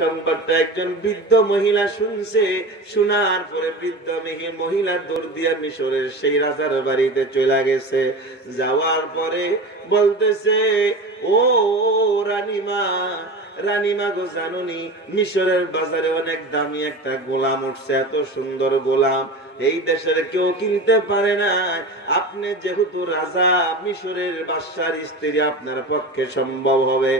সংবাদটা একজন বৃদ্ধ মহিলা শুনছে। শোনার পরে বৃদ্ধ মহিলা দৌড় দিয়া মিশরের সেই রাজার বাড়িতে চলে গেছে। যাওয়ার পরে বলতেছে, ও রানীমা, রানীমা গো, জানুনি মিশরের বাজারে অনেক দামি একটা গোলাম উঠছে, এত সুন্দর গোলাম এই দেশের কেউ কিনতে পারে না। আপনি যেহেতু রাজা, মিশরের বাদশার স্ত্রী, আপনার পক্ষে সম্ভব হবে।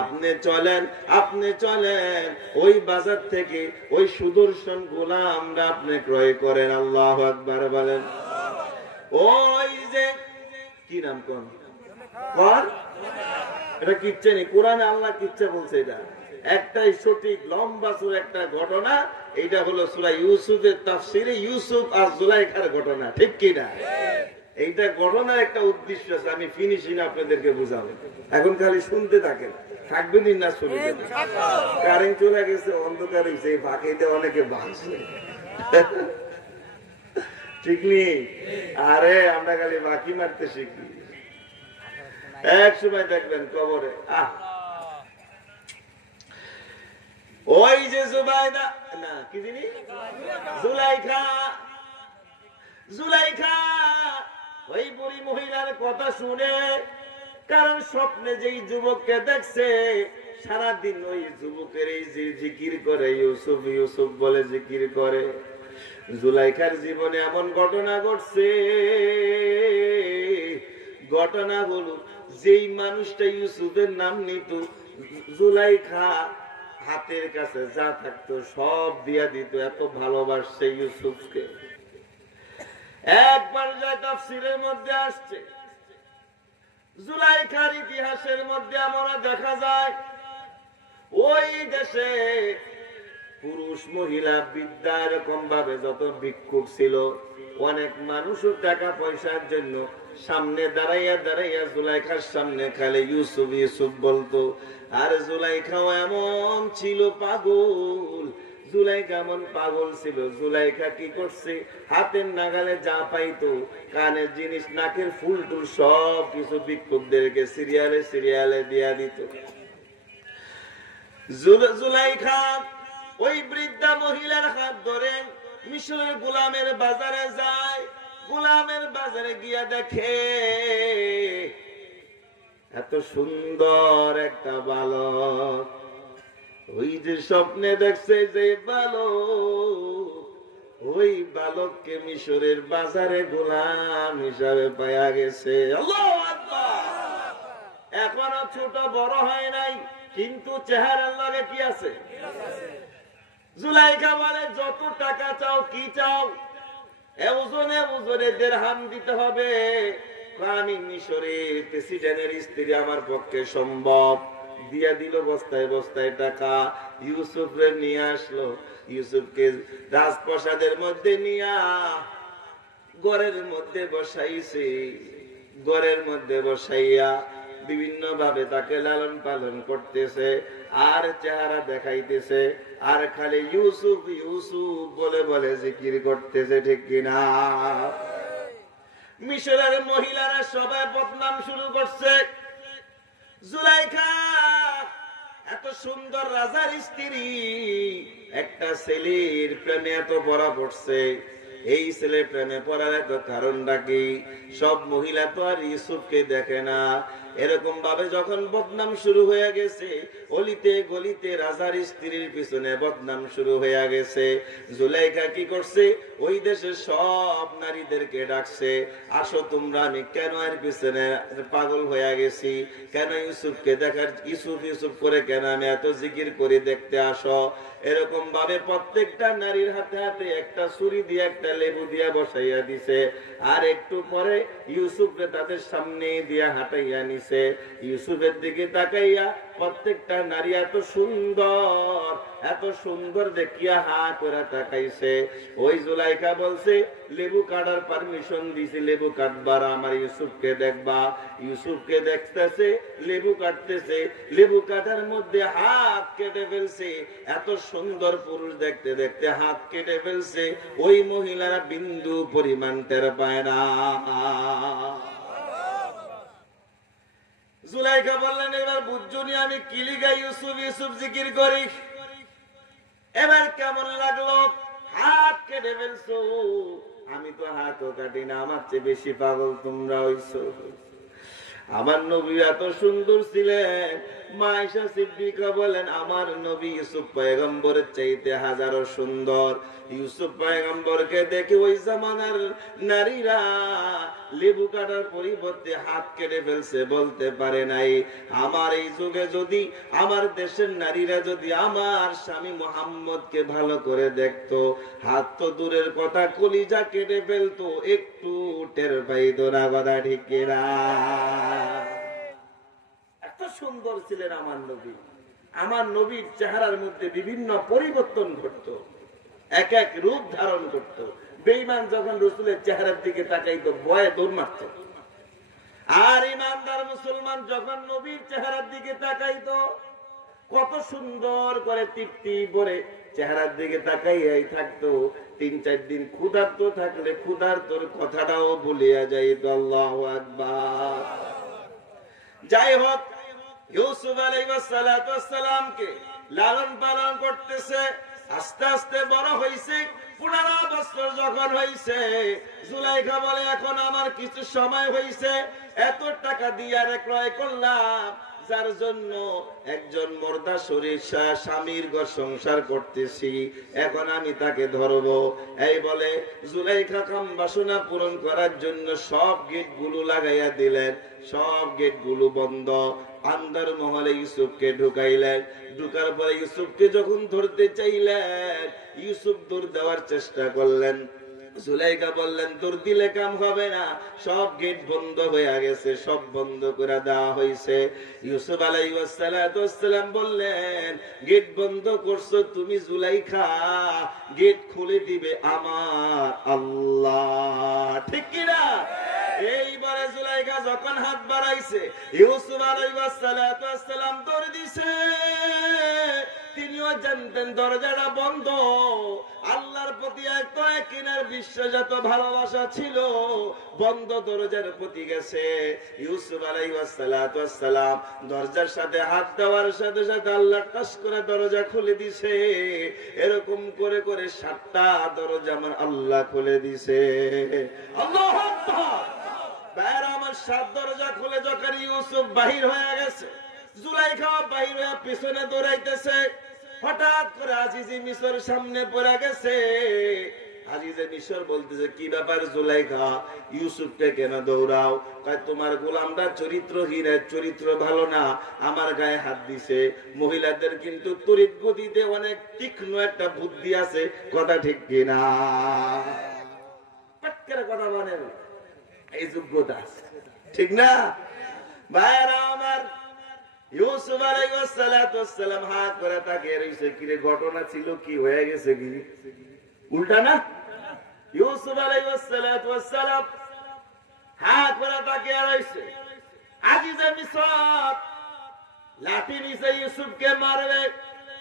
আপনি চলেন, আপনি চলেন, ওই বাজার থেকে ওই সুদর্শন গোলামটা আপনি ক্রয় করেন। আল্লাহু আকবার বলেন। ওই যে কি নাম কোন এটা কিচ্ছে নেই, কোরআনে আল্লাহ কিচ্ছে বলছে। এটা একটাই সঠিক লম্বা সুরা একটা ঘটনা। এটা হলো সূরা ইউসুফের তাফসীরে ইউসুফ আর জুলাইখার ঘটনা, ঠিক কি না? এইটা ঘটনার একটা উদ্দেশ্য আছে, আমি ফিনিশিং আপনাদেরকে বুঝাবো। এখন খালি শুনতে থাকেন, থাকবেন না শুনতে। কারেন্ট চলে গেছে, অন্ধকার হয়েছে, ফাঁকিতে অনেকে বাঁচছে, ঠিক নেই? আরে আমরা খালি বাকি মারতে শিখি। এক সময় দেখবেন কবরে ওই যে জুবাইদা না কি জিনিস জুলাইখা, জুলাইখা ওই বুড়ি মহিলার কথা শুনে, কারণ স্বপ্নে যেই যুবককে দেখছে সারাদিন ওই যুবকের এই যে জিকির করে, ইউসুফ ইউসুফ বলে জিকির করে। জুলাইখার জীবনে এমন ঘটনা ঘটছে, ঘটনা হলো যেই মানুষটা ইউসুফের নাম নিত, জুলাইখা হাতের কাছে যা থাকতো সব দিয়া দিত, এত ভালোবাসছে ইউসুফকে। একবার যায় তাফসীরের মধ্যে আসছে, জুলাইখার ইতিহাসের মধ্যে আমরা দেখা যায় ওই দেশে পুরুষ মহিলা বিদ্যা এরকম ভাবে যত ভিক্ষুক ছিল, অনেক মানুষও টাকা পয়সার জন্য সামনে দাঁড়াইয়া দাঁড়াইয়া জুলাইখার সামনে খালি ইউসুফ ইউসুফ বলতো। আর জুলাইখাও এমন ছিল পাগল, জুলাইখা এমন পাগল ছিল। জুলাইখা কি করছে, হাতের নাগালে যা পাইতো, কানের জিনিস, নাকের ফুল টুল সব কিছু ভিক্ষুকদেরকে সিরিয়ালে সিরিয়ালে দিয়া দিত। জুলাইখা ওই বৃদ্ধা মহিলার হাত ধরে মিশরের গোলামের বাজারে যায়। গোলামের বাজারে গিয়া দেখে এত সুন্দর একটা বালক, ওই যে স্বপ্নে দেখছে যে বালক, ওই বালককে মিশরের বাজারে গোলাম হিসাবে পাওয়া গেছে। আল্লাহু আকবার। এখনো ছোট বড় হয় নাই, কিন্তু চেহারার লগে কি আছে? জুলাইখা বলে, যত টাকা চাও, কি চাও? ওজনে ওজনে দিরহাম দিতে হবে। আমি মিশরের প্রেসিডেন্টের স্ত্রী, আমার পক্ষে সম্ভব। দিয়া দিল বস্তায় বস্তায় টাকা। ইউসুফরে নিয়ে আসলো, ইউসুফকে রাজপ্রাসাদের মধ্যে নিয়া ঘরের মধ্যে বসাইছে। ঘরের মধ্যে বসাইয়া বিভিন্ন ভাবে তাকে লালন পালন করতেছে, আর চেহারা দেখাইতেছে, আর খালি ইউসুফ ইউসুফ বলে বলে জিকির করতেছে, ঠিক কিনা? মিশরের মহিলারা সবাই বদনাম শুরু করছে। জুলাইখা এত সুন্দর রাজার স্ত্রী, একটা ছেলের প্রেমে এত পড়া পড়ছে। এই ছেলে প্রেমে পড়ার এত কারণটা কি? সব মহিলা তো আর ইউসুফকে দেখে না। এরকম ভাবে যখন বদনাম শুরু হয়ে গেছে, অলিতে গলিতে রাজার স্ত্রীর পিছনে বদনাম শুরু হয়ে গেছে, জুলাইখা কি করছে, ওই দেশের সব নারীদেরকে ডাকছে, আসো তোমরা, আমি কেন এর পিছনে পাগল হয়ে গেছি, কেন ইউসুফকে দেখার, ইউসুফ ইউসুফ করে কেন আমি এত জিকির করে দেখতে আসো। এরকম ভাবে প্রত্যেকটা নারীর হাতে হাতে একটা ছুরি দিয়ে একটা লেবু দিয়া বসাইয়া দিছে। আর একটু পরে ইউসুফকে তাদের সামনে দিয়া হাঁটাইয়া নিছে। ইউসুফের দিকে তাকাইয়া প্রত্যেকটা নারী এত সুন্দর দেখিয়া হা করে তাকাইছে। ওই জুলাইখা বলছে, লেবু কাটার পারমিশন দিছে, লেবু কাটবার, আমার ইউসুফকে দেখবা। ইউসুফকে দেখতেছে, লেবু কাটতেছে, লেবু কাটার মধ্যে হাত কেটে ফেলছে। এত সুন্দর পুরুষ দেখতে দেখতে হাত কেটে ফেলছে, ওই মহিলারা বিন্দু পরিমাণ টের পায় না। জুলাইখা বললেন, এবার বুঝছনি আমি কি লিগা ইউসুফ ইউসুফ জিকির করি। এবার কেমন লাগলো? হাত কেটে ফেলছো। আমি তো হাতও কাটি না, আমার চেয়ে বেশি পাগল তোমরা হইছো। আমার নবী এত সুন্দর ছিলেন। মা আয়েশা সিদ্দিকা বলেন, আমার নবী ইউসুফ পয়গম্বরের চাইতে হাজারো সুন্দর। ইউসুফ পয়গম্বরকে দেখে ওই জামানার নারীরা লেবু কাটার পরিবর্তে হাত কেটে ফেলছে, বলতে পারে নাই। আমার এই যুগে যদি আমার দেশের নারীরা যদি আমার স্বামী মুহাম্মদকে ভালো করে দেখতো, হাত তো দূরের কথা, কলিজা কেটে ফেলতো, একটু টের পাইতো না। কথা ঠিক কিনা? এত সুন্দর ছিলেন আমার নবী। আমার নবীর চেহারার মধ্যে বিভিন্ন পরিবর্তন ঘটতো, এক এক রূপ ধারণ করত। বেঈমান যখন রাসূলের চেহারার দিকে তাকাইতো, ভয়ে দৌড় মারত। আর ইমানদার মুসলমান যখন নবীর চেহারার দিকে তাকাইতো, কত সুন্দর করে তৃপ্তি ভরে চেহারার দিকে তাকাইয়াই থাকতো। ৩-৪ দিন ক্ষুধার্ত থাকলে ক্ষুধার্তর কথাটাও ভুলিয়া যাইতো। আল্লাহু আকবার। যাই হোক, ইউসুফ আলাইহিস সালামকে লালন পালন করতেছে। আস্তে আস্তে বড় হয়েছে। 15 বছর যখন হয়েছে, জুলাইখা বলে, এখন আমার কিছু সময় হয়েছে, এত টাকা দিয়ে ক্রয় করলাম, যার জন্য একজন মর্দা শরীর স্বামীর ঘর সংসার করতেছি, এখন আমি তাকে ধরবো। এই বলে জুলাইখা কাম বাসনা পূরণ করার জন্য সব গেট গুলো লাগাইয়া দিলেন। সব গেট গুলো বন্ধ। আন্দার মহলে ইউসুফকে ঢুকাইলেন। ঢুকার পরে ইউসুফকে যখন ধরতে চাইলেন, ইউসুফ দৌড় দেওয়ার চেষ্টা করলেন। জুলাইখা বললেন, তোর দিলে কাম হবে না, সব গেট বন্ধ হয়ে গেছে, সব বন্ধ করে দেওয়া হয়েছে। ইউসুফ আলাইহিস সালাম বললেন, গেট বন্ধ করছো তুমি জুলাইখা, গেট খুলে দিবে আমার আল্লাহ। ঠিক কিনা? এইবারে জুলাইখা যখন হাত বাড়াইছে, ইউসুফ আলাইহিস সালাম দৌড় দিছে। তিনিও জানতেন দরজাটা বন্ধ। আল্লাহর প্রতি এত কিনার বিশ্বাস, ভালোবাসা ছিল, বন্ধ দরজার প্রতি গেছে। ইউসুফ আলাইহিস সালাম দরজার সাথে হাত দেওয়ার সাথে সাথে আল্লাহ টাস করে দরজা খুলে দিছে। এরকম করে করে 7টা দরজা আমার আল্লাহ খুলে দিছে। আল্লাহু আকবার। বাইরে আমার 7 দরজা খুলে যখন ইউসুফ বাহির হয়ে গেছে, জুলাইখা বাহির হয়ে পিছনে দৌড়াইতেছে। হঠাৎ করে আজিজে মিশর সামনে পড়ে গেছে। আজিজে মিশর বলতেছে, কি ব্যাপার জুলাইখা, ইউসুফকে কেন দৌড়াও? কয়, তোমার গোলামটা চরিত্রহীন, চরিত্র ভালো না, আমার গায়ে হাত দিছে। মহিলাদের কিন্তু তড়িৎ গতিতে অনেক তীক্ষ্ণ একটা বুদ্ধি আছে। কথা ঠিক কিনা? পাটকের কথা বলেন, এই যোগ্যতা আছে, ঠিক না ভাইরা আমার? ইউসুফ আলাইহিস সালাম হাত করে তাকিয়ে রইছে। কি রে, ঘটনা ছিল কি, হয়ে গেছে কি? উল্টা না? ইউসুফ আলাইহিস সালাম হাত করে তাকিয়ে রইছে। আজিজে মিশর লাঠি নিছে, ইউসুফকে মারবে।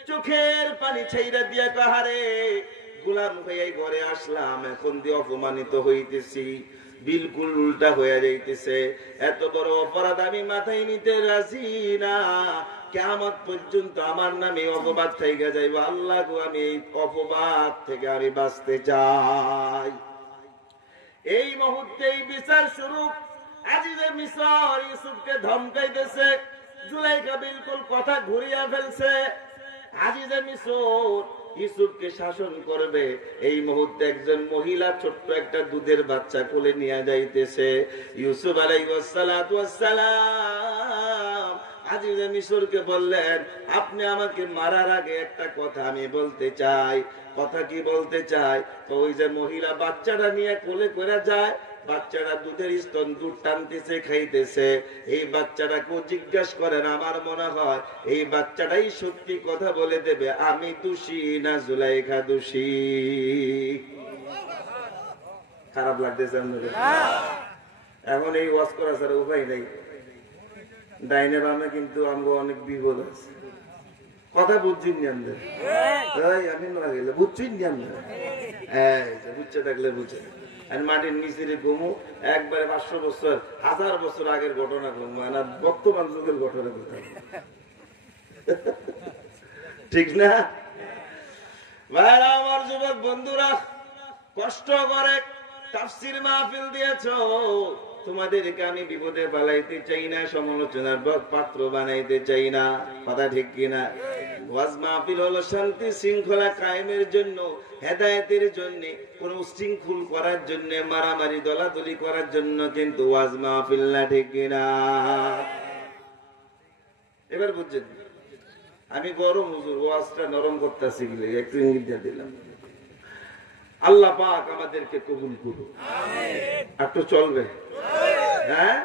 চোখের পানি ছাইরা দিয়া কাহারে, গোলাম হয়ে ঘরে আসলাম, এখন দিয়ে অপমানিত হইতেছি। বিলকুল উল্টা হয়ে যাইতেছে। এত বড় অপরাধ আমি মাথায় নিতে রাজি না। কিয়ামত পর্যন্ত আমার নামে অপবাদ থেকে যাইব। আল্লাহ গো, আমি এই অপবাদ থেকে আমি বাঁচতে চাই। এই মুহূর্তে বিচার শুরু। আজিজে মিশর ইউসুফকে ধমকাইতেছে। জুলাইখা বিলকুল কথা ঘুরিয়ে ফেলছে। আজিজে মিশর ইউসুফকে শাসন করবে। এই মুহূর্তে একজন মহিলা ছোট্ট একটা দুধের বাচ্চা কোলে নিয়ে যাইতেছে। ইউসুফ আলাইহিস সালাম আজিজে মিশরকে বললেন, আপনি আমাকে মারার আগে একটা কথা আমি বলতে চাই। কথা কি বলতে চাই? তো ওই যে মহিলা বাচ্চাটা নিয়ে কোলে করে যায়, বাচ্চারা দুধের স্তন দুধ টানতেছে, খাইতেছে। এই বাচ্চাটাকেও জিজ্ঞাসা করেন, আমার মনে হয় এই বাচ্চাটাই সত্যি কথা বলে দেবে, আমি দোষী না জুলাইখা দোষী। খারাপ লাগতেছে আপনাদের? এখন এই ওয়াজ করা ছাড়া উপায় নেই। ডাইনে বামে কিন্তু আমরা অনেক বিপদ আছে। কথা বুঝছেন নি আমাদের? আমি না গেলে বুঝছেন নি আমরা? বুঝছে থাকলে বুঝে। মাটির নিচের ঘুমু একবারে 500 বছর 1000 বছর আগের ঘটনা ঘুমু, না বর্তমান যুগের ঘটনা কোথায়? ঠিক না? ভাইরা আমার, যুবক বন্ধুরা, কষ্ট করে তাফসীর মাহফিল দিয়েছো, তোমাদেরকে আমি বিপদে ফেলাইতে চাই না, সমালোচনার পাত্র বানাইতে চাই না, কথা ঠিক কিনা? ওয়াজ মাহফিল হলো শান্তি শৃঙ্খলা কায়েমের জন্য, হেদায়েতের জন্য, কোন উশৃঙ্খল করার জন্য, মারামারি দলাদলি করার জন্য কিন্তু ওয়াজ মাহফিল না, ঠিক কিনা? এবার বুঝছেন? আমি গরম হুজুর, ওয়াজটা নরম করতেছি বলে একটু ইঙ্গিত দিয়ে দিলাম। আল্লাহ পাক আমাদেরকে কবুল করুন। আর তো চলবে, হ্যাঁ?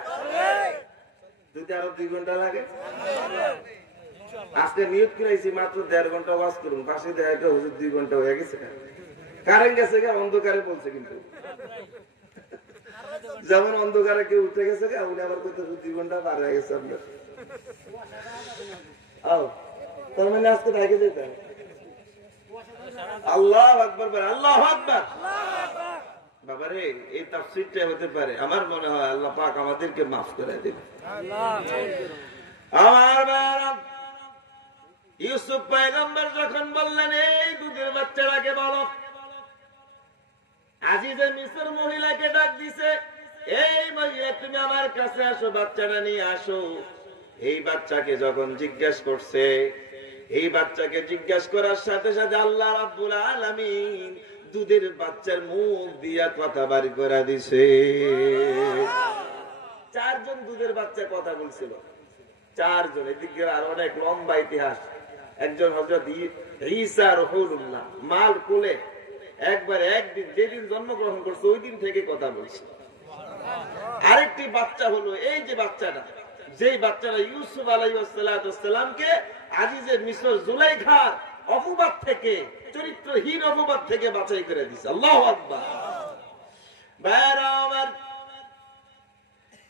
যদি আরো 2 ঘন্টা লাগে, আজকে নিয়োগ করাইছি মাত্র 1.5 ঘন্টা ওয়াজ করুন, পাশে দেখা 2 ঘন্টা হয়ে গেছে। কারেন্ট গেছে, অন্ধকারে বলছে, কিন্তু যেমন অন্ধকারে কেউ উঠে গেছে, উনি আবার কত 2 ঘন্টা পার হয়ে গেছে আপনার। তার মানে আজকে দেখে যেতে আল্লাহু আকবার, আল্লাহু আকবার। বাবারে, এই তাফসীরটা হতে পারে, আমার মনে হয় আল্লাহ পাক আমাদেরকে মাফ করে দিবেন। আমার বাবা ইউসুফ পয়গম্বর যখন বললেন, এই দুধের বাচ্চাটাকে বলো, আজিজে মিসর মহিলাকে ডাক দিছে, এই মহিলা তুমি আমার কাছে আসো, বাচ্চাটা নিয়ে আসো। এই বাচ্চাকে যখন জিজ্ঞাসা করছে, এই বাচ্চাকে জিজ্ঞাসা করার সাথে সাথে আল্লাহ রাব্বুল আলামিন দুধের বাচ্চার মুখ দিয়া কথা বার করে দিছে। 4 জন দুধের বাচ্চা কথা বলছিল, 4 জন। এদিকে আর অনেক লম্বা ইতিহাস। একজন হযরত ঈসা রাসূলুল্লাহ মাল কোলে একবার একদিন, যেদিন জন্মগ্রহণ করছে ওই দিন থেকে কথা বলছে। আরেকটি বাচ্চা হলো এই যে বাচ্চাটা, যেই বাচ্চাটা ইউসুফ আলাইহিস সালামকে আজিজে মিসর জুলাইখার অপবাদ থেকে, চরিত্রহীন অপবাদ থেকে বাঁচাই করে দিয়েছে। আল্লাহু আকবার। ভাইরা আমার,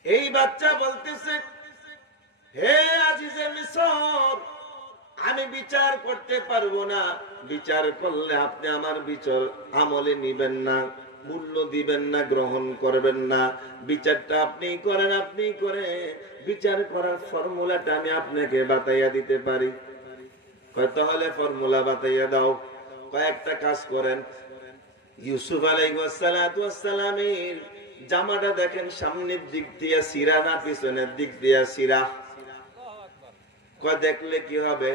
এই বাচ্চা বলতেছে, হে আজিজে মিসর, আমি বিচার করতে পারবো না, বিচার করলে আপনি আমার বিচার আমলে নিবেন না, মূল্য দিবেন না, গ্রহণ করবেন না। বিচারটা আপনি করেন, আপনি করে বিচার করার ফর্মুলাটা আমি আপনাকে বাতাইয়া দিতে পারি। তাহলে ফর্মুলা বাতাইয়া দাও। কয়েকটা কাজ করেন। ইউসুফ আলাইহিস সালামের জামাটা দেখেন সামনের দিক দিয়ে সিরা না পিছনের দিক দিয়ে সিরা? দেখলে কি হবে?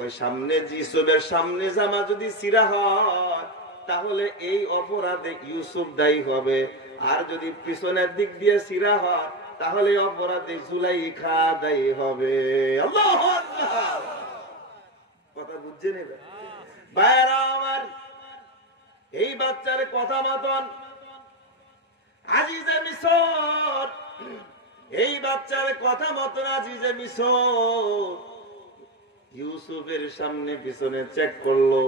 ওই সামনে ইউসুফের সামনে জামা যদি সিরা হয় তাহলে এই অপরাধে ইউসুফ দায়ী হবে, আর যদি পিছনের দিক দিয়ে সিরা হয় তাহলে অপরাধে জুলাইখা দায়ী হবে। আল্লাহু আকবার। কথা বুঝছেন? এবার ভাইরা আমার, এই বাচ্চার কথা মতন আজিজে মিসর, এই বাচ্চার কথা মতন আজিজে মিসর ইউসুফের সামনে পিছনে চেক করলো,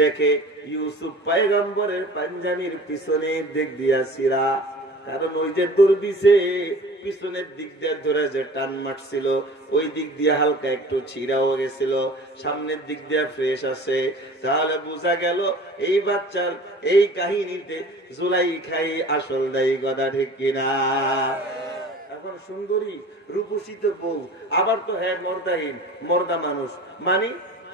দেখে ইউসুফ পয়গম্বরের পাঞ্জাবির পিছনে দিক দিয়া সিরা। কারণ ওই যে দৌড় দিছে, পিছনের দিক দিয়ে ধরে যে টান মারছিল, ওই দিক দিয়ে হালকা একটু ছিঁড়াও গেছিল, সামনের দিক দিয়ে ফ্রেশ আছে। তাহলে বোঝা গেল এই বাচ্চার এই কাহিনীতে জুলাইখাই আসল দায়ী, কথা ঠিক কিনা? এখন সুন্দরী রূপসিত বউ, আবার তো হ্যাঁ মর্দাহীন, মর্দা মানুষ মানে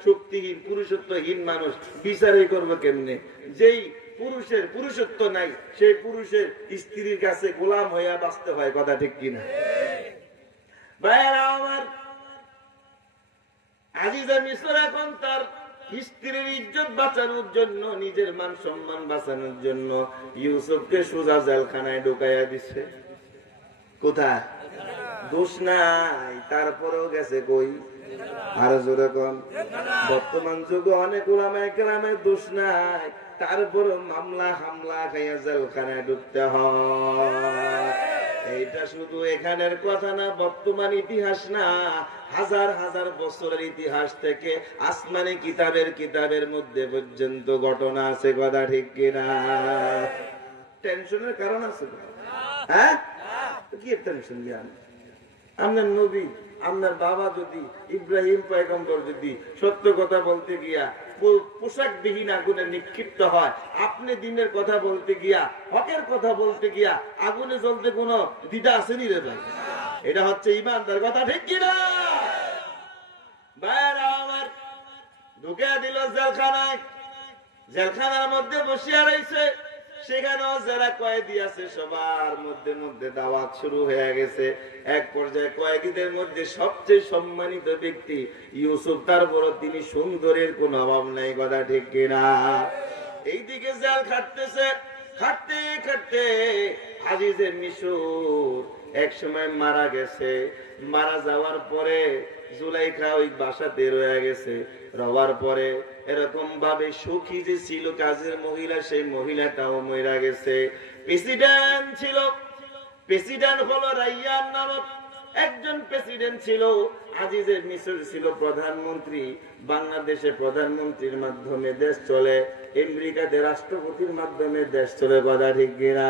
শক্তিহীন পুরুষত্বহীন মানুষ, বিচারই করবো কেমনে? যেই পুরুষের পুরুষত্ব নাই সেই পুরুষের স্ত্রীর কাছে গোলাম হইয়া বাঁচতে হয়, কথা ঠিক কিনা? ভাইরা আমার, আজিজে মিসর এখন তার স্ত্রীর ইজ্জত বাঁচানোর জন্য, নিজের মান সম্মান বাঁচানোর জন্য ইউসুফকে সোজা জেলখানায় ঢুকাইয়া দিচ্ছে। কোথায়? দোষ নাই, তারপরেও গেছে কই? আরো জোরে কোন? বর্তমান যুগে অনেক উলামায়ে কেরামের দোষ নাই, তারপরে মামলা হামলা খাইয়া জেলখানায় ঢুকতে হয়। এইটা শুধু এখানের কথা না, বর্তমান ইতিহাস না, হাজার হাজার বছরের ইতিহাস থেকে আসমানি কিতাবের মধ্যে পর্যন্ত ঘটনা আছে, কথা ঠিক কিনা? টেনশনের কারণ আছে? হ্যাঁ, কি টেনশন? আপনার নবী, আপনার বাবা যদি ইব্রাহিম পয়গম্বর যদি সত্য কথা বলতে গিয়া পোশাক বিহীন আগুনে নিক্ষিপ্ত হয়, আপনি দিনের কথা বলতে গিয়া, হকের কথা বলতে গিয়া আগুনে জ্বলতে কোনো দ্বিধা আসেনি রে ভাই? এটা হচ্ছে ইমানদার, কথা ঠিক কিনা? ভাইরা আমার, ঢুকে দিল জেলখানায়। জেলখানার মধ্যে বসিয়া রয়েছে। সেখানেও যারা কয়েদি আছে সবার মধ্যে মধ্যে দাওয়াত শুরু হয়ে গেছে। এক পর্যায়ে কয়েদিদের মধ্যে সবচেয়ে সম্মানিত ব্যক্তি ইউসুফ, তারপর তিনি সুন্দরের কোন অভাব নাই, কথা ঠিক কিনা? এইদিকে জেল খাটতেছে, খাটতে খাটতে আজিজে মিশর এক সময় মারা গেছে। মারা যাওয়ার পরে জুলাইখা ওই বাসাতে রয়ে গেছে। রওয়ার পরে এরকম ভাবে সুখী যে ছিল কাজের মহিলা, সেই মহিলাটাও মরে গেছে। প্রেসিডেন্ট ছিল, প্রেসিডেন্ট হলো রাইয়ান নামক একজন প্রেসিডেন্ট ছিল। আজিজে মিশর ছিল প্রধানমন্ত্রী। বাংলাদেশে প্রধানমন্ত্রীর মাধ্যমে দেশ চলে, আমেরিকাতে রাষ্ট্রপতির মাধ্যমে দেশ চলে, কথা ঠিক কিনা?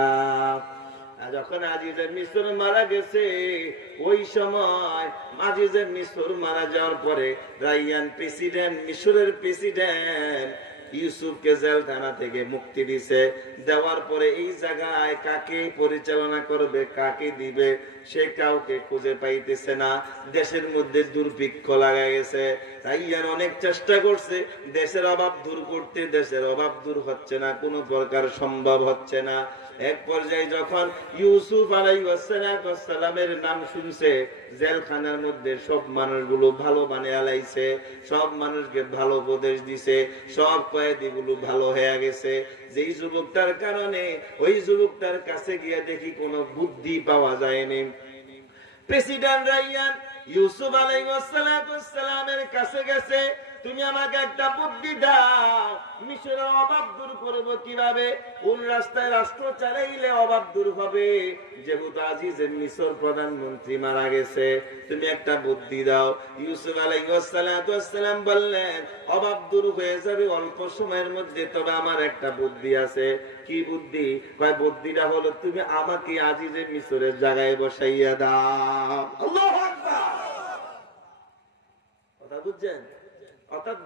যখন আজিজে মিশর মারা গেছে, ওই সময় আজিজে মিশর মারা যাওয়ার পরে রাইয়ান প্রেসিডেন্ট, মিশরের প্রেসিডেন্ট ইউসুফকে জেলখানা থেকে মুক্তি দিছে। দেওয়ার পরে এই জায়গায় কাকে পরিচালনা করবে, কাকে দিবে, সে কাউকে খুঁজে পাইতেছে না। দেশের মধ্যে দুর্ভিক্ষ লাগা গেছে। রাইয়ান অনেক চেষ্টা করছে দেশের অভাব দূর করতে, দেশের অভাব দূর হচ্ছে না, কোনো প্রকার সম্ভব হচ্ছে না। এক পর্যায়ে যখন ইউসুফ আলাইহিস সালামের নাম শুনছে, জেলখানার মধ্যে সব মানুষগুলো ভালো বানিয়ে আলাইছে, সব মানুষকে ভালো উপদেশ দিছে, সব কয়েদিগুলো ভালো হয়ে গেছে। যেই যুবকটার কারণে ওই যুবকটার কাছে গিয়ে দেখি কোনো বুদ্ধি পাওয়া যায়নি। প্রেসিডেন্ট রাইয়ান ইউসুফ আলাইহিস সালামের কাছে গেছে, তুমি আমাকে একটা বুদ্ধি দাও, মিশরের অভাব দূর করবো কিভাবে, কোন রাস্তায় রাষ্ট্র চালাইলে অভাব দূর হবে। যেহেতু আজিজে মিশর প্রধানমন্ত্রী মারা গেছে, তুমি একটা বুদ্ধি দাও। ইউসুফ আলাইহিস সালাম বললেন, অভাব দূর হয়ে যাবে অল্প সময়ের মধ্যে, তবে আমার একটা বুদ্ধি আছে। কি বুদ্ধি? কয় বুদ্ধিটা হলো তুমি আমাকে আজিজে মিশরের জায়গায় বসাইয়া দাও। আল্লাহু আকবার। কথা বুঝছেন? অর্থাৎ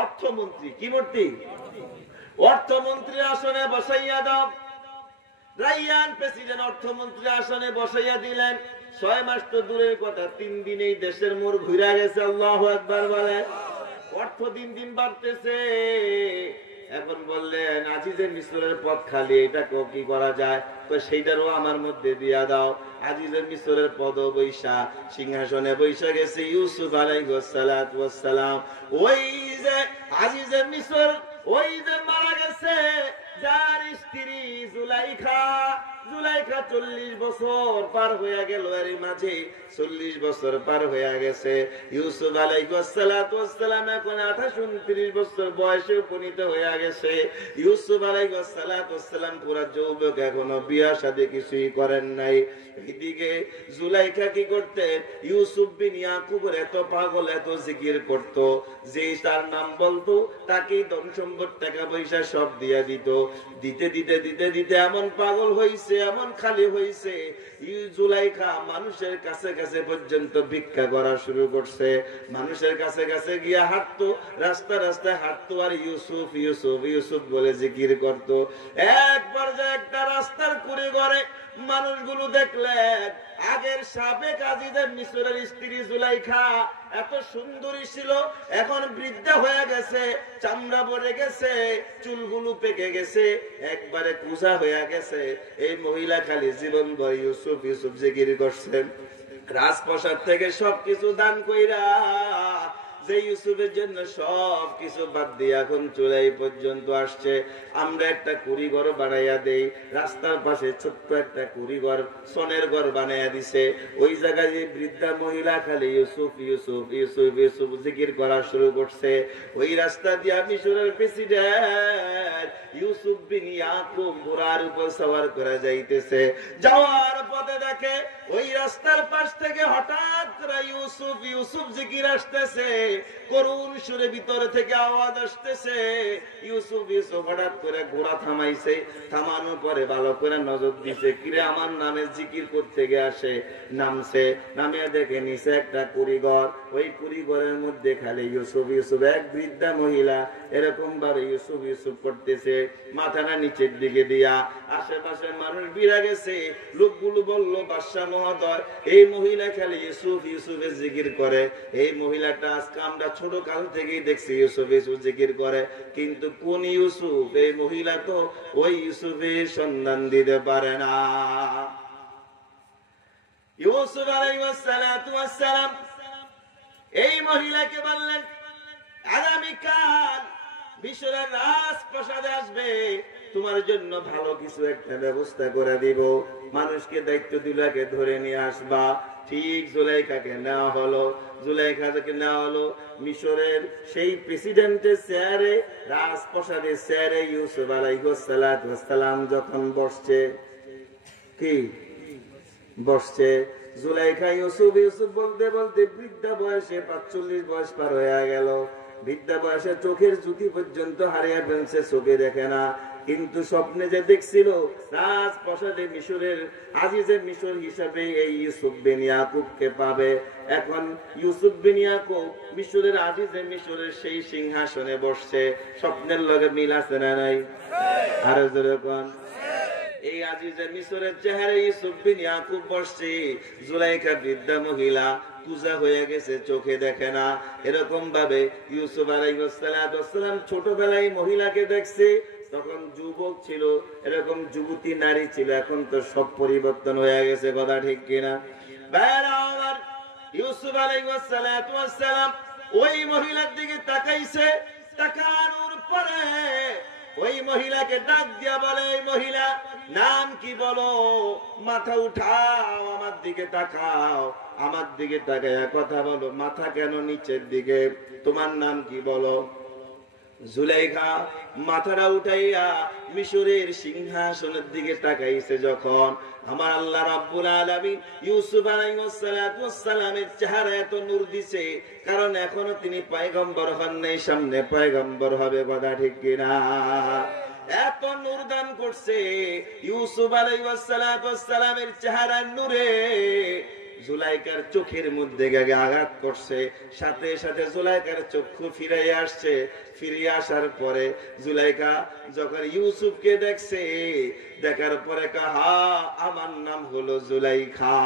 অর্থমন্ত্রী, কি মূর্তি? অর্থমন্ত্রীর আসনে বসাইয়া দাও। রাইয়ান প্রেসিডেন্ট অর্থমন্ত্রী আসনে বসাইয়া দিলেন। 6 মাস তো দূরের কথা, 3 দিনেই দেশের মোড় ঘুরে গেছে। আল্লাহু আকবার বলে। অর্থ দিন দিন বাড়তেছে। এখন বললেন আজিজে মিশরের পদ খালি, এটা কি করা যায়? তো সেইটারও আমার মধ্যে দিয়া দাও। আজিজে মিশরের পদ বৈশা, সিংহাসনে বৈশা গেছে ইউসুফ আলাইহিস সালাম। ওই যে আজিজে মিশর, ওই যে মারা গেছে যার স্ত্রী জুলাইখা, জুলাইখা 40 বছর পার হয়ে গেল। এর মাঝে 40 বছর পার হয়ে গেছে। ইউসুফ আলাইহিস সালাম এখন 28-29 বছর বয়সে উপনীত হয়ে গেছে। ইউসুফ আলাইহিস সালাম পুরা যুবক, এখনো বিয়ে শাদী কিছুই করেন নাই। এদিকে জুলাইখা কি করতেন? ইউসুফ বিন ইয়াকুবের এত পাগল, এত জিকির করত, যে তার নাম বলতো তাকেই ধন সম্পদ টাকা পয়সা সব দিয়া দিত। দিতে দিতে দিতে দিতে এমন পাগল হইছে, এমন খালি হইছে, জুলাইখা মানুষের কাছে কাছে পর্যন্ত ভিক্ষা করা শুরু করছে। মানুষের কাছে কাছে গিয়া হাঁটতো, রাস্তা রাস্তায় হাঁটতো, আর ইউসুফ ইউসুফ ইউসুফ বলে জিকির করতো। এক পর্যায়ে একটা রাস্তার কুড়ে ঘরে মানুষগুলো দেখলেন আগের সাবেক আজিজে মিশরের স্ত্রী জুলাইখা এত সুন্দরী ছিল, এখন বৃদ্ধা হয়ে গেছে, চামড়া পড়ে গেছে, চুলগুলো পেকে গেছে, একবারে কুজা হয়ে গেছে। এই মহিলা খালি জীবন ভর ইউসুফ ইউসুফ জিকির করছেন। রাজপ্রাসাদ থেকে সবকিছু দান কইরা যে ইউসুফের জন্য সবকিছু বাদ দিয়ে এখন চুলাই পর্যন্ত আসছে। আমরা একটা কুড়িঘর বানাইয়া দেই, রাস্তার পাশে ছোট্ট একটা কুড়িঘর, সোনের ঘর বানাইয়া দিছে। ওই জায়গায় যে বৃদ্ধা মহিলা খালি ইউসুফ ইউসুফ ইউসুফ ইউসুফ জিকির করা শুরু করছে। ওই রাস্তা দিয়ে মিশরের প্রেসিডেন্ট ইউসুফ বিন ইয়াকুব ঘোড়ার উপর সওয়ার করে যাইতেছে। যাওয়ার পথে দেখে ওই রাস্তার পাশ থেকে হঠাৎ করে ইউসুফ ইউসুফ জিকির আসতেছে, করুণ সুরে ভিতরে থেকে আওয়াজ আসতেছে। ইউসুফ ইউসুফ হঠাৎ করে ঘোড়া থামাইছে, থামানোর পরে ভালো করে নজর দিছে, কিরে আমার নামে জিকির করতে গিয়ে আসে। নামছে, নামিয়ে দেখে নিচে একটা কুড়িঘর, ওই কুড়ি ঘরের মধ্যে খালি ইউসুফ ইউসুফ। এক বৃদ্ধা মহিলা এরকম ভাবে ইউসুফ ইউসুফ করতেছে, মাথাটা নিচের দিকে দিয়া। আশেপাশের মানুষ বিরা গেছে, লোকগুলো বলল, বাদশা মহোদয়, এই মহিলা খালি ইউসুফ ইউসুফের জিকির করে। এই মহিলাটা আজকে আমরা ছোট কাল থেকেই দেখছি ইউসুফ ইউসুফ জিকির করে, কিন্তু কোন ইউসুফ? এই মহিলা তো ওই ইউসুফের সন্ধান দিতে পারে না। ইউসুফ আলাইহিস সালাতু ওয়াস সালাম এই মহিলাকে বললেন, আগামীকাল মিশরের রাজপ্রাসাদে আসবে, তোমার জন্য ভালো কিছু একটা ব্যবস্থা করে দিব। মানুষকে দায়িত্ব দিলাকে ধরে নিয়ে আসবা। ঠিক জুলাইখাকে নেওয়া হলো। জুলাইখাকে নেওয়া হলো মিশরের সেই প্রেসিডেন্টের চেয়ারে, রাজপ্রাসাদের চেয়ারে। ইউসুফ আলাইহিস সালাতু ওয়াস সালাম যখন বসছে, কি বসছে, জুলাইখা ইউসুফ ইউসুফ বলতে বলতে বৃদ্ধা বয়সে 45 বয়স পার হয়ে গেল। বৃদ্ধা বয়সে চোখের জ্যোতি পর্যন্ত হারিয়ে ফেলছে, চোখে দেখে না। কিন্তু স্বপ্নে যে দেখছিল রাজপ্রাসাদে মিশরের আজিজে মিশর হিসাবে এই ইউসুফ বিন ইয়াকুবকে পাবে। এখন ইউসুফ বিন ইয়াকুব মিশরের আজিজে মিশরের সেই সিংহাসনে বসছে। স্বপ্নের লগে মিল আছে না নাই? আরো জোরে কোন। এই আজিজে মিশরের চেহারা ইউসুফ বিন ইয়াকুব বসছে। জুলাইখা বৃদ্ধা মহিলা, পূজা হয়ে গেছে, চোখে দেখে না। এরকম ভাবে ইউসুফ আলাইহিস সালাম ছোটবেলায় মহিলাকে দেখছে, তখন যুবক ছিল, এরকম যুবতী নারী ছিল। এখন তো সব পরিবর্তন হয়ে গেছে, কথা ঠিক কিনা? ইউসুফ আলাইহিস সালাম ওই মহিলার দিকে তাকাইছে। তাকানোর পরে ওই মহিলাকে ডাক দিয়া বলে, এই মহিলা নাম কি বলো? মাথা উঠাও, আমার দিকে তাকাও, আমার দিকে তাকায়া কথা বলো। মাথা কেন নিচের দিকে? তোমার নাম কি বলো? জুলাইখা মাথাটা উঠাইয়া মিশরের সিংহাসনের দিকে তাকাইছে। যখন আমার আল্লাহ রাব্বুল আলামিন ইউসুফ আলাইহিস সালামের চেহারা এত নূর দিছে, কারণ এখনো তিনি পয়গম্বর হন নাই, সামনে পয়গম্বর হবে, কথা ঠিক কিনা? এত নূর দান করছে ইউসুফ আলাইহিস সালামের চেহারার নূরে। জুলাইকার চোখের মধ্যে গাগে আঘাত করছে, সাথে সাথে জুলাইকার চক্ষু ফিরে আসছে। ফিরে আসার পরে জুলাইকা যখন ইউসুফকে দেখছে, দেখার পরে কাহা, আমার নাম হলো জুলাইখা।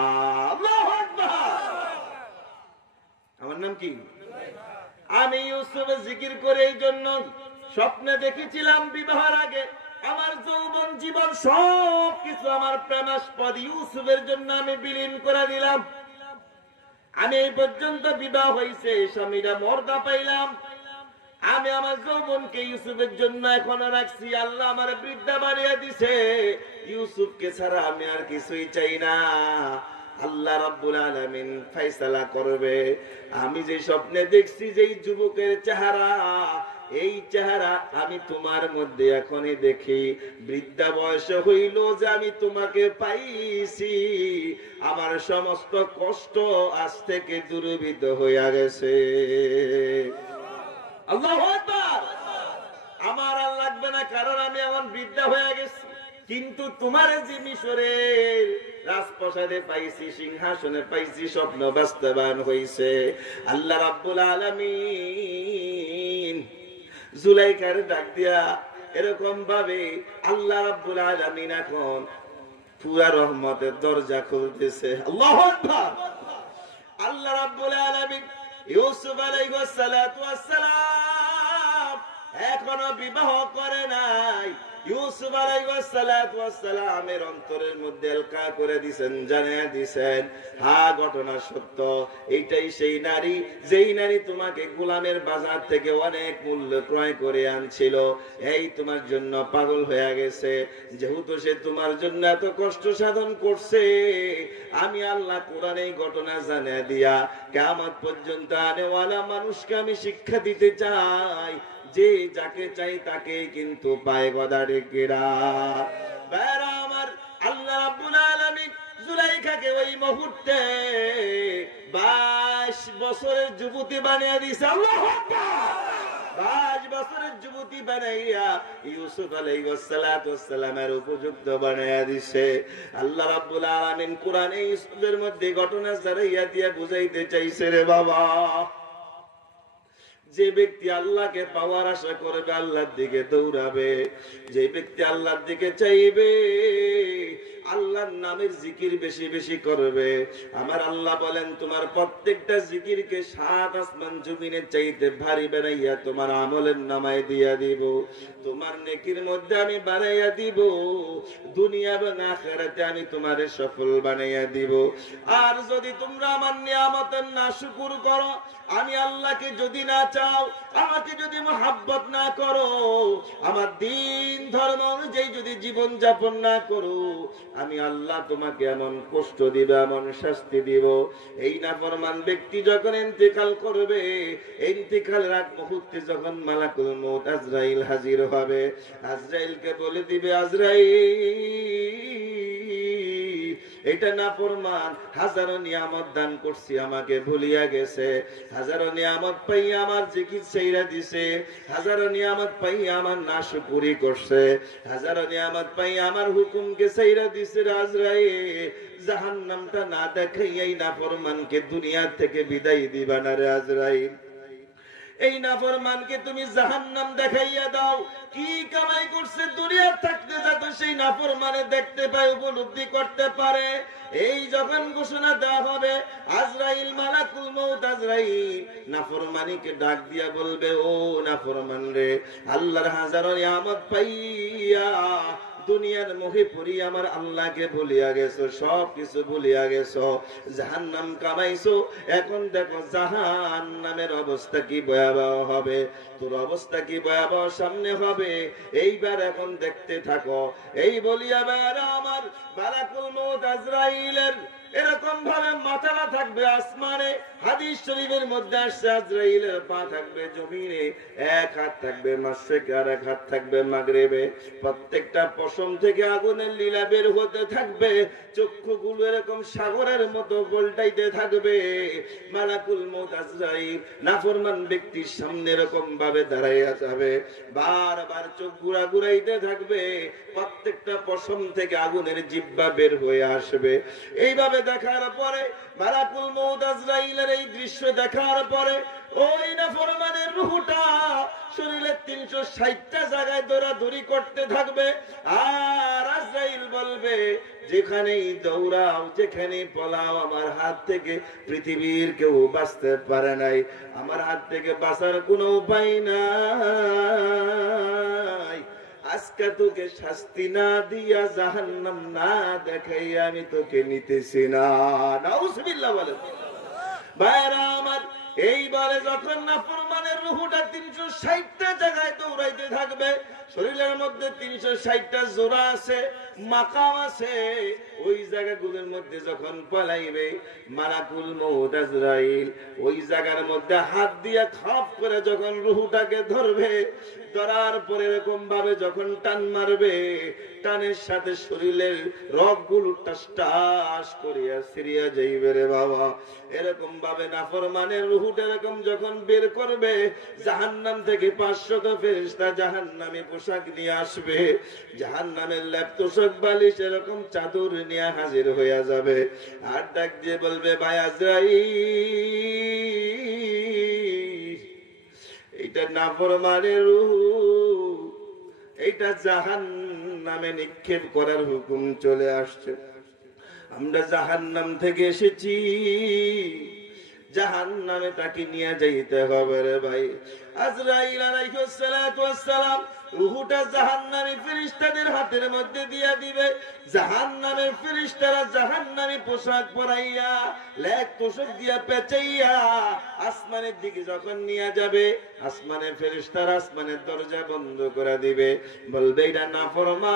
আল্লাহু আকবার। আমার নাম কি? আমি ইউসুফ জিকির করে এই জন্য স্বপ্নে দেখেছিলাম বিবাহের আগে আমার যৌবন জীবন সব কিছু আমার প্রেমাস্পদ ইউসুফের জন্য আমি বিলীন করে দিলাম। আমি এই পর্যন্ত বিবাহ হয়েছে, স্বামীরা মর্দা পাইলাম, আমি আমার যৌবনকে ইউসুফের জন্য এখনো রাখছি। আল্লাহ আমার বৃদ্ধা বাড়িয়ে দিছে, ইউসুফকে ছাড়া আমি আর কিছুই চাই না। আল্লাহ রাব্বুল আলামিন ফয়সালা করবে। আমি যে স্বপ্নে দেখছি যে যুবকের চেহারা, এই চেহারা আমি তোমার মধ্যে এখনই দেখি। বৃদ্ধা বয়স হইল যে আমি তোমাকে পাইছি, আমার সমস্ত কষ্ট আজ থেকে দূরীভূত হইয়া গেছে। আল্লাহু আকবার। আমার আর লাগবে না, কারণ আমি এখন বৃদ্ধা হয়ে গেছি। কিন্তু তোমার যে মিশরের রাজপ্রাসাদে পাইছি, সিংহাসনে পাইছি, স্বপ্ন বাস্তবায়ন হইছে। আল্লাহ রাব্বুল আলামিন জুলাইখার ডাক দিয়া এরকম ভাবে আল্লাহ রাব্বুল আলামিন এখন পুরা রহমতের দরজা খুলতেছে। আল্লাহু আকবার। আল্লাহ রাব্বুল আলামিন ইউসুফ আলাইহিস সালাম এখনো বিবাহ করে নাই। ইউসুফ আলাইহিস সালামের অন্তরের মধ্যে এলকা করে দিয়েছেন, জানিয়ে দিয়েছেন, হ্যাঁ ঘটনা সত্য। এইটাই সেই নারী, যেই নারী তোমাকে গোলামের বাজার থেকে অনেক মূল্য ক্রয় করে আনছিল। এই তোমার জন্য পাগল হয়ে গেছে। যেহেতু সে তোমার জন্য এত কষ্ট সাধন করছে, আমি আল্লাহ কোরআন এই ঘটনা জানিয়ে দিয়া কিয়ামত পর্যন্ত আনেওয়ালা মানুষকে আমি শিক্ষা দিতে চাই যে যাকে চাই তাকে কিন্তু পায়, কথা ঠিক কিনা? ভাইরা আমার, আল্লাহ রাব্বুল আলামিন জুলাইখাকে ওই মুহূর্তে 22 বছরের যুবতী বানিয়ে দিয়েছে। আল্লাহু আকবার। 22 বছরের যুবতী বানাইয়া ইউসুফ আলাইহিস সালাতু ওয়াস সালামের উপযুক্ত বানাইয়া দিছে। আল্লাহ রাব্বুল আলামিন কোরআনে ইউসুফের মধ্যে ঘটনা জারাইয়া দিয়া বুঝাইতে চাইছে রে বাবা, যে ব্যক্তি আল্লাহকে পাওয়ার আশা করবে, আল্লাহর দিকে দৌড়াবে, যে ব্যক্তি আল্লাহর দিকে চাইবে, আল্লাহর নামের জিকির বেশি বেশি করবে, আমার আল্লাহ বলেন তোমার প্রত্যেকটা জিকিরকে সাত আসমান জমিনের চাইতে ভারী বানাইয়া তোমার আমলের নামায় দিয়া দিব, তোমার নেকির মধ্যে আমি বাড়াইয়া দিব, দুনিয়া এবং আখিরাতে আমি তোমারে সফল বানাইয়া দিব। আর যদি তোমরা আমার নিয়ামতের নাশুকুর করো, আমি আল্লাহকে যদি না চাও, আমাকে যদি মহাব্বত না করো, আমার দ্বীন ধর্ম অনুযায়ী যদি জীবন যাপন না করো, আমি আল্লাহ তোমাকে এমন কষ্ট দিব, এমন শাস্তি দিব। এই নাফরমান ব্যক্তি যখন ইন্তেকাল করবে, ইন্তেকালের আগ মুহূর্তে যখন মালাকুল মউত আজরাইল হাজির হবে, আজরাইলকে বলে দিবে, আজরাইল এটা নাফরমান হাজারো নিয়ামত দান করছি, আমাকে ভুলিয়া গেছে, হাজারো নিয়ামত পাইয়া আমার জিকির ছাইরা দিছে, হাজারো নিয়ামত পাইয়া আমার নাশকরি করছে, হাজারো নিয়ামত পাইয়া আমার হুকুমকে ছাইরা দিছে। আজরাইল জাহান্নামটা না দেখাইয়া এই নাফরমানকে দুনিয়া থেকে বিদায় দিবা না রে আজরাইল। এই নাফরমানকে তুমি জাহান্নাম দেখাইয়া দাও। কি কামাই করছে দুনিয়া থাকতে, যাতে সেই নাফরমানে দেখতে পায়, উপলব্ধি করতে পারে। এই যখন ঘোষণা দেওয়া হবে, আজরাইল মালাকুল মউত আজরাইল নাফরমানিকে ডাক দিয়া বলবে, ও নাফরমান রে, আল্লাহর হাজারো নিয়ামত পাইয়া দুনিয়ার মোহে পড়ি আমার আল্লাহকে ভুলিয়া গেছো, সব কিছু ভুলিয়া গেছো, জাহান্নাম কামাইছো, এখন দেখো জাহান্নামের অবস্থা কি ভয়াবহ হবে, তোর অবস্থা কি ভয়াবহ সামনে হবে, এইবার এখন দেখতে থাকো। এই বলিয়া বেড়া আমার মালাকুল মউত আজরাইলের এরকম ভাবে মাথাটা থাকবে আসমানে, হাদিস শরীফের মধ্যে আসছে আজরাইলের পা থাকবে জমিনে, এক হাত থাকবে মাশরিকে আর এক হাত থাকবে মাগরিবে, প্রত্যেকটা পশম থেকে আগুনের লীলা বের হতে থাকবে, চক্ষুগুলো এরকম সাগরের মতো গোলটাইতে থাকবে। মালাকুল মউত আজরাইল নাফরমান ব্যক্তির সামনে এরকম ভাবে দাঁড়াইয়া যাবে, বারবার চোখ ঘুরাইতে থাকবে, প্রত্যেকটা পশম থেকে আগুনের জিহ্বা বের হয়ে আসবে। এইভাবে দেখার পরে, মালাকুল মউত আজরাইলের এই দৃশ্য দেখার পরে, ওই নাফরমানের রূহটা শরীরের 360টা জায়গায় দৌড়াদৌড়ি করতে থাকবে। আর আজরাইল বলবে, যেখানেই দৌড়াও, যেখানে পলাও, আমার হাত থেকে পৃথিবীর কেউ বাঁচতে পারে নাই, আমার হাত থেকে বাঁচার কোনো উপায় নাই, আজকে তোকে শাস্তি না দিয়া, জাহান্নাম না দেখাইয়া আমি তোকে নিতেছি না। নাউজুবিল্লাহ বলেন ভাইরা আমার। এইবারে যখন নাফরমানের রূহটা 360টা জায়গায় দৌড়াইতে থাকবে, শরীরের মধ্যে 360টা জোড়া আছে, মাকাম আছে, ওই জায়গাগুলোর মধ্যে যখন পালাইবে, মালাকুল মউত আজরাইল ওই জায়গার মধ্যে হাত দিয়া খাপ করে যখন রূহটাকে ধরবে, ধরার পরে এরকম ভাবে যখন টান মারবে, টানের সাথে শরীরের রগগুলো টাস টাস করিয়া সিরিয়া যাইবে রে বাবা। এরকম ভাবে নাফরমানের রূহটা এরকম যখন বের করবে, জাহান্নাম থেকে 500 ফেরেশতা জাহান্নামী পোশাক নিয়ে আসবে, জাহান্নামের লেপ তোশক বালিশ এরকম চাদর নিয়ে হাজির হইয়া যাবে, আর ডাক দিয়ে বলবে, ভাই আজরাইল, এইটা নাফরমানের রূহ, এইটা জাহান্নামে নিক্ষেপ করার হুকুম চলে আসছে, আমরা জাহান্নাম থেকে এসেছি, জাহান্নামে তাকে নিয়ে যাইতে হবে রে ভাই। আজরাইল আলাইহিস সালাতু ওয়াস সালাম রূহটা জাহান্নামী ফেরেশতাদের হাতের মধ্যে দিয়া দিবে, জাহান্নামের ফেরেশতারা জাহান্নামী পোশাক পরাইয়া, লেক তোশক দিয়া পেঁচাইয়া আসমানের দিকে যখন নিয়ে যাবে, আসমানের ফেরেশতারা আসমানের দরজা বন্ধ করে দিবে, বলবে, এটা নাফরমান,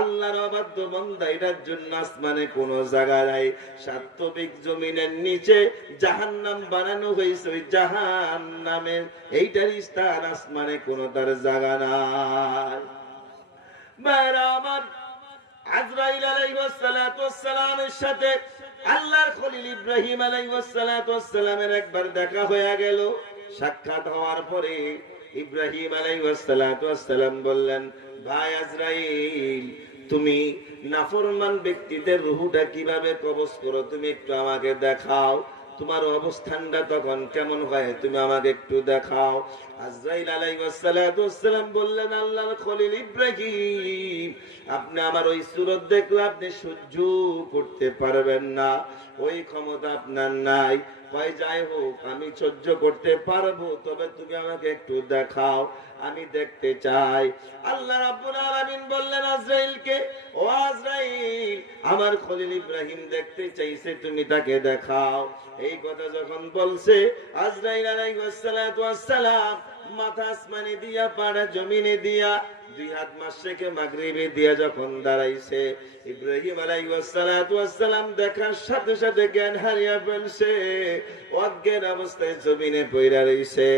আল্লাহর অবাধ্য বান্দা, এটার জন্য আসমানে কোনো জায়গা নাই, সাত্ত্বিক জমিনের নিচে জাহান্নাম বানানো হয়েছে, ওই জাহান্নামের এইটার স্থান, আসমানে কোনো তার জায়গা নাই। ভাইরা আমার, আজরাইল আলাইহিস সালাতু ওয়াস সালামের সাথে আল্লাহর খলিল ইব্রাহিম আলাইহিস সালাতু ওয়াস সালামের একবার দেখা হয়ে গেল। সাক্ষাৎ হওয়ার পরে ইব্রাহিম আলাইহিস সালাতু ওয়াস সালাম বললেন, ভাই আজরাইল, তুমি নাফরমান ব্যক্তিদের রূহটা কিভাবে কবজ করো তুমি একটু আমাকে দেখাও, তোমার অবস্থানটা তখন কেমন হয় তুমি আমাকে একটু দেখাও। আজরাইল আলাইহিস সালাতু ওয়াস সালাম বললেন, আল্লাহর খলিল ইব্রাহিম, আপনি আমার ওই সূরত দেখলে আপনি সহ্য করতে পারবেন না, ওই ক্ষমতা আপনার নাই। কয় যাই হোক, আমি সহ্য করতে পারবো, তবে তুমি আমাকে একটু দেখাও, আমি দেখতে চাই। আল্লাহ রাব্বুল আলামিন বললেন আজরাইলকে, ও আজরাইল, আমার খলিল ইব্রাহিম দেখতে চাইছে, তুমি তাকে দেখাও। এই কথা যখন বলছে, আজরাইল আলাইহিস সালাতু ওয়াস সালাম মাথা আসমানে দিয়া পাড়া জমিনে দিয়া দুই হাত মাশরিকে মাগরিবে দিয়া যখন দাঁড়াইছে, ইব্রাহিম আলাইহিস সালাতু ওয়াস সালাম দেখার সাথে সাথে জ্ঞান হারিয়ে ফেলছে, অজ্ঞান অবস্থায় জমিনে পড়ে রইছে।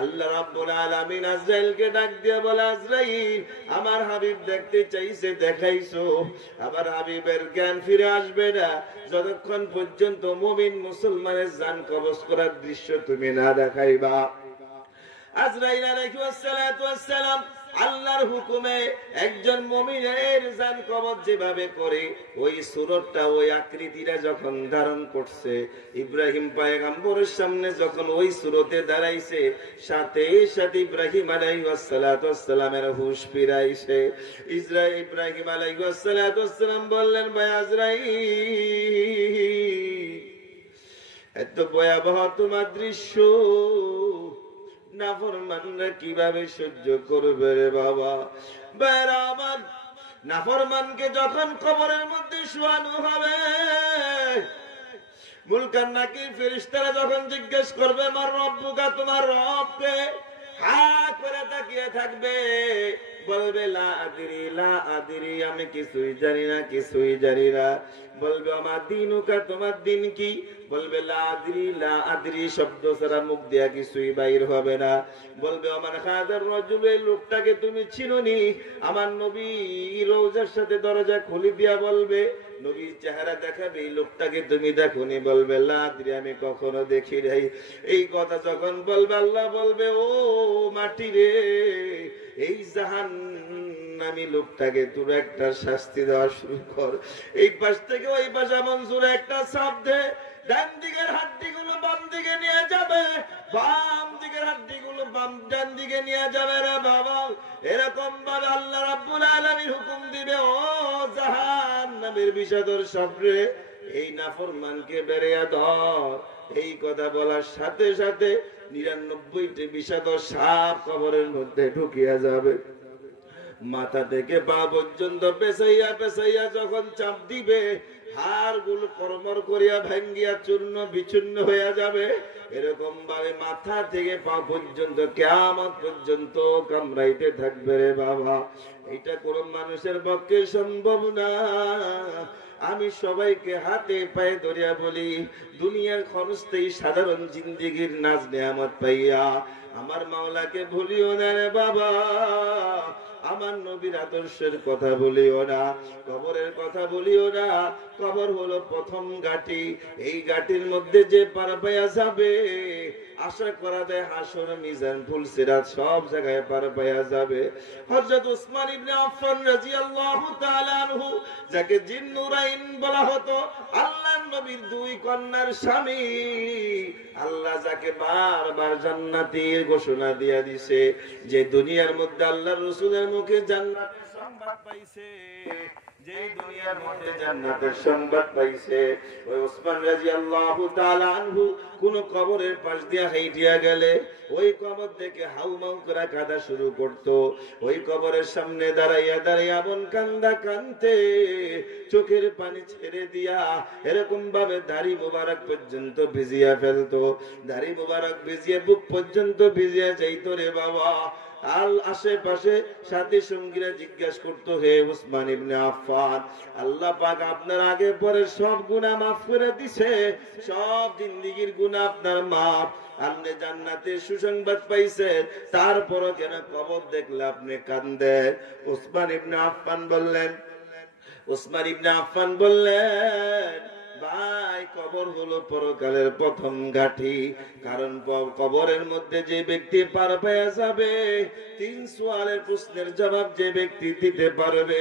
আল্লাহ রাব্বুল আলামিন আজরাইলকে ডাক দিয়ে বলে, আজরাইল, আমার হাবিব দেখতে চাইছে, দেখাইছো, আবার হাবিবের জ্ঞান ফিরে আসবে না যতক্ষণ পর্যন্ত মুমিন মুসলমানের জান কবজ করার দৃশ্য তুমি না দেখাইবা। আজরাইল আলাইহিস সালাতু ওয়াস সালাম আল্লাহর হুকুমে একজন মুমিনের জান কবজ যেভাবে করে, ওই সূরতটা ওই আকৃতিটা যখন ধারণ করছে, ইব্রাহিম পয়গম্বরের সামনে যখন ওই সূরতে দাঁড়াইছে, সাথে সাথে ইব্রাহিম আলাইহিস সালাতু ওয়াস সালামের হুঁশ ফিরাইছে। ইব্রাহিম আলাইহিস সালাতু ওয়াস সালাম বললেন, ভাই আজরাইল, এত ভয়াবহ তোমার দৃশ্য নাফরমানরা কিভাবে সহ্য করবে রে বাবা? বেরা আমার, নাফরমানকে যখন কবরের মধ্যে শোয়ানো হবে, মুলকান নাকির ফেরেশতারা যখন জিজ্ঞেস করবে, আমার রব্বুকা, তোমার রবকে, হা করে তাকিয়ে থাকবে, বলবে লা আদরি, লা আদরি, আমি কিছুই জানি না, কিছুই জানি না। বলবে আমার দিনুকা, তোমার দিন কি? বলবে লা আদরি, লা আদরি, শব্দ ছাড়া মুখ দিয়া কিছুই বাইর হবে না। বলবে আমার হাজার রাজুল, এই লোকটাকে তুমি চিনোনি? আমার নবী রওজার সাথে দরজা খুলে দিয়া বলবে, নবীর চেহারা দেখাবে, এই লোকটাকে তুমি দেখোনি? বলবে লা আদরি, আমি কখনো দেখি নাই। এই কথা যখন বলবে, আল্লাহ বলবে, ও মাটি রে, এই জাহান্নামী লোকটাকে তোর একটা শাস্তি দেওয়া শুরু কর। এই পাশ থেকে ওই পাশ এমন জোরে একটা চাপ দে, ডান দিকের হাড্ডিগুলো বাম দিকে নিয়ে যাবে, বাম দিকের হাড্ডিগুলো ডান দিকে নিয়ে যাবে রে বাবা। এরকম ভাবে আল্লাহ রাব্বুল আলামিন হুকুম দিবে, ও জাহান্নামের বিষাদর সাবরে, এই নাফরমানকে বেরিয়ে ধর। এই কথা বলার সাথে সাথে ৯৯টি বিষাদর সাপ কবরের মধ্যে ঢুকিয়া যাবে। মাথা থেকে পা পর্যন্ত পেছাইয়া পেছাইয়া যখন চাপ দিবে, হাড়গুলো কর্মর করিয়া ভাঙ্গিয়া চূর্ণ বিচূর্ণ হইয়া যাবে। এরকম ভাবে মাথা থেকে পা পর্যন্ত কিয়ামত পর্যন্ত কামড়াইতে থাকবে রে বাবা। এটা কোন মানুষের পক্ষে সম্ভব না। আমি সবাইকে হাতে পায়ে ধরিয়া বলি, দুনিয়ার খরচতেই সাধারণ জিন্দেগির নাজ নেয়ামত পাইয়া আমার মাওলাকে ভুলিও না রে বাবা। আমার নবীর আদর্শের কথা বলিও না, কবরের কথা বলিও না। কবর হলো প্রথম ঘাটি। এই ঘাটির মধ্যে যে পার পাইয়া যাবে, আশা করা যায় হাসর, মিজান, ফুলসিরাত সব জায়গায় পার পাইয়া যাবে। হযরত ওসমান ইবনে আফফান রাদিয়াল্লাহু তাআলা আনহু, যাকে জিন্নুরাইন বলা হতো, আল্লাহর নবীর দুই কন্যার স্বামী, আল্লাহ যাকে বারবার জান্নাতের ঘোষণা দিয়া দিছে, যে দুনিয়ার মধ্যে আল্লাহর রাসূলের মুখে জান্নাতের সংবাদ পাইছে, যে দুনিয়ার মধ্যে জান্নাতের সংবাদ পাইছে, ওই ওসমান রাদিয়াল্লাহু তাআলা আনহু কোন কবরের পাশ দিয়া হাইটিয়া গেলে ওই কবর থেকে হাউমাউ করে কাঁদা শুরু করত। ওই কবরের সামনে দাঁড়াইয়া দাঁড়াইয়া মন কান্দা কানতে, চোখের পানি ছেড়ে দিয়া এরকম ভাবে দাড়ি মোবারক পর্যন্ত ভিজিয়া ফেলতো। দাড়ি মোবারক ভিজিয়ে বুক পর্যন্ত ভিজিয়া যাইতো রে বাবা। আল আশেপাশে সাথী সঙ্গীরা জিজ্ঞাসা করতো, হে ওসমান ইবনে আফফান, আল্লাহ পাক আপনার আগে পরে সব গুনাহ মাফ করে দিছে, সব জিন্দেগীর গুনাহ আপনার মাফ, আপনি জান্নাতের সুসংবাদ পাইছেন, তারপরও কেন কবর দেখলে আপনি কাঁদেন? ওসমান ইবনে আফফান বললেন, ভাই কবর হলো পরকালের প্রথম ঘাঁটি। কারণ কবরের মধ্যে যে ব্যক্তি পার পেয়ে যাবে, 3 সওয়ালের প্রশ্নের জবাব যে ব্যক্তি দিতে পারবে,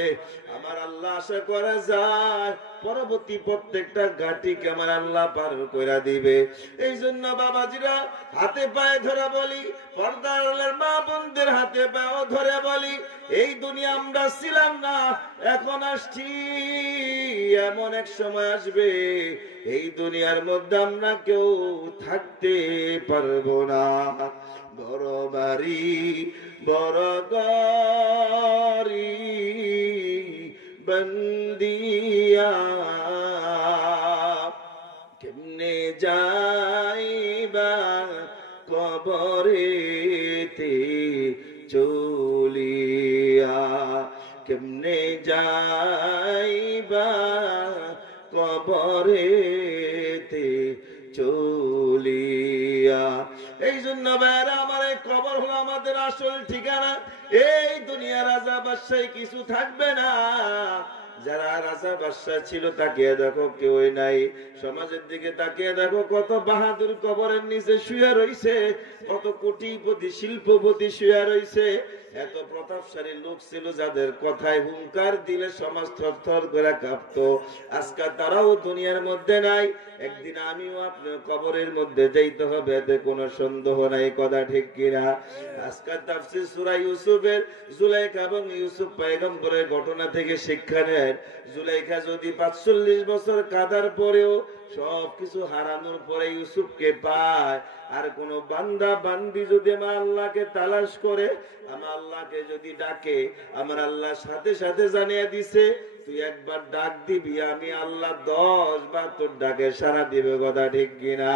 আমার আল্লাহ আশা করা যায় পরবর্তী প্রত্যেকটা ঘাটিকে আমার আল্লাহ পার করে দিবে। এই জন্য বাবাজিরা হাতে পায়ে ধরে বলি, পর্দার মা বোনদের হাতে পায়ে ধরে বলি, এই দুনিয়া আমরা ছিলাম না, এখন আসছি। এমন এক সময় আসবে এই দুনিয়ার মধ্যে আমরা কেউ থাকতে পারবো না। বড় বাড়ি বড় গাড়ি বন্দিয়া, কেমনে যাইবা কবরেতে চলিয়া, কেমনে যাইবা কবরেতে চলিয়া। এই জন্য ভাইরা আমার, এই কবর হলো আমাদের আসল ঠিকানা। এই দুনিয়া রাজা বাদশাহী কিছু থাকবে না। যারা রাজা বাদশাহ ছিল তাকিয়ে দেখো কেউই নাই। সমাজের দিকে তাকিয়ে দেখো কত বাহাদুর কবরের নিচে শুয়ে রইছে, কত কোটিপতি শিল্পপতি শুয়ে রইছে। এত প্রতাপশালী লোক ছিল যাদের কথায় হুঙ্কার দিলে সমাজ থরথর করে কাঁপতো। আজকে তারাও দুনিয়ার মধ্যে নাই। একদিন আমিও আপনার কবরের মধ্যে যাইতে হবে, এতে কোনো সন্দেহ নাই। কথা ঠিক কিনা? আজকে তাফসীর সূরা ইউসুফের জুলাইখা এবং ইউসুফ পয়গম্বরের ঘটনা থেকে শিক্ষা নেন। জুলাইখা যদি 45 বছর কাঁদার পরেও, সবকিছু হারানোর পরে ইউসুফকে পায়, আর কোন বান্দা বান্দি যদি আমার আল্লাহকে তালাশ করে, আমার আল্লাহকে যদি ডাকে, আমার আল্লাহ সাথে সাথে জানিয়ে দিছে, তুই একবার ডাক দিবি, আমি আল্লাহ 10 বার তোর ডাকে সাড়া দিবে। কথা ঠিক কিনা?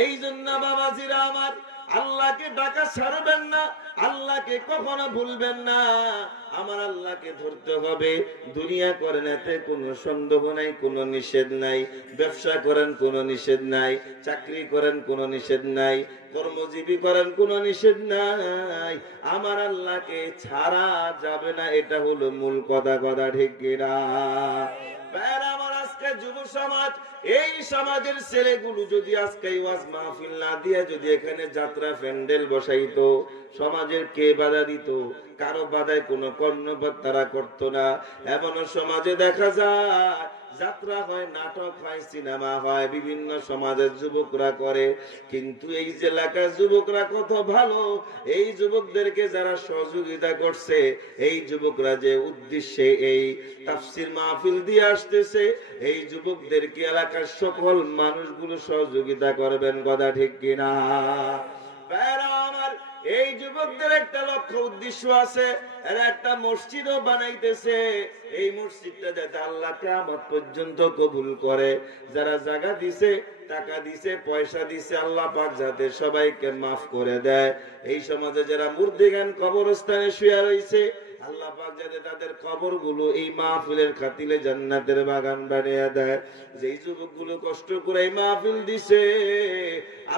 এই জন্য বাবাজিরা আমার, আল্লাহকে ডাকা ছাড়বেন না, আল্লাহকে কখনো ভুলবেন না। আমার আল্লাহকে ধরতে হবে। দুনিয়া করেন এতে কোনো সন্দেহ নাই, কোনো নিষেধ নাই। ব্যবসা করেন কোনো নিষেধ নাই, চাকরি করেন কোনো নিষেধ নাই, কর্মজীবী করেন কোনো নিষেধ নাই। আমার আল্লাহকে ছাড়া যাবে না, এটা হলো মূল কথা। কথা ঠিক কিনা? আমার আজকে যুব সমাজ, এই সমাজের ছেলেগুলো যদি আজকে ওয়াজ মাহফিল না দিয়ে যদি এখানে যাত্রা প্যান্ডেল বসাইতো, সমাজের কে বাধা দিত? কারো বাধায় কোনো কর্ণপাত তারা করতো না। এমনও সমাজে দেখা যায় যাত্রা হয়, নাটক হয়, সিনেমা হয়, বিভিন্ন সমাজের যুবকরা করে। কিন্তু এই যে এলাকার যুবকরা কত ভালো, এই যুবকদেরকে যারা সহযোগিতা করছে, এই যুবকরা যে উদ্দেশ্যে এই তাফসীর মাহফিল দিয়ে আসতেছে, এই যুবকদেরকে এলাকার সকল মানুষগুলো সহযোগিতা করবেন। কথা ঠিক কিনা? আমার এই যুবকদের একটা লক্ষ্য উদ্দেশ্য আছে, এরা একটা মসজিদও বানাইতেছে। এই মসজিদটা যাতে আল্লাহ কিয়ামত পর্যন্ত কবুল করে। যারা জায়গা দিছে, টাকা দিছে, পয়সা দিছে, আল্লাহ পাক যাতে সবাইকে মাফ করে দেয়। এই সমাজে যারা মুর্দিগান কবরস্থানে শুয়ে রয়েছে, আল্লাহ পাক যাতে তাদের কবরগুলো এই মাহফিলের খাতিলে জান্নাতের বাগান বানিয়ে দেয়। যেই যুবকগুলো কষ্ট করে এই মাহফিল দিছে,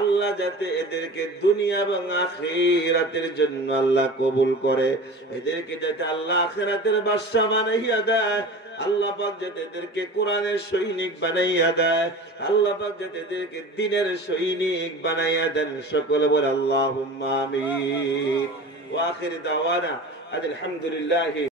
আল্লাহ যাতে এদেরকে দুনিয়া এবং আখিরাতের জন্য আল্লাহ কবুল করে। এদেরকে যাতে আল্লাহ আখিরাতের বাদশা বানাইয়া দেয়। আল্লাহ পাক যাতে এদেরকে কোরআনের সৈনিক বানাইয়া দেয়। আল্লাহ পাক যাতে এদেরকে দ্বীনের সৈনিক বানাইয়া দেন। সকলে বলে আল্লাহুম্মা আমিন। ওয়া আখির দাওয়ানা আলহামদুলিল্লাহ।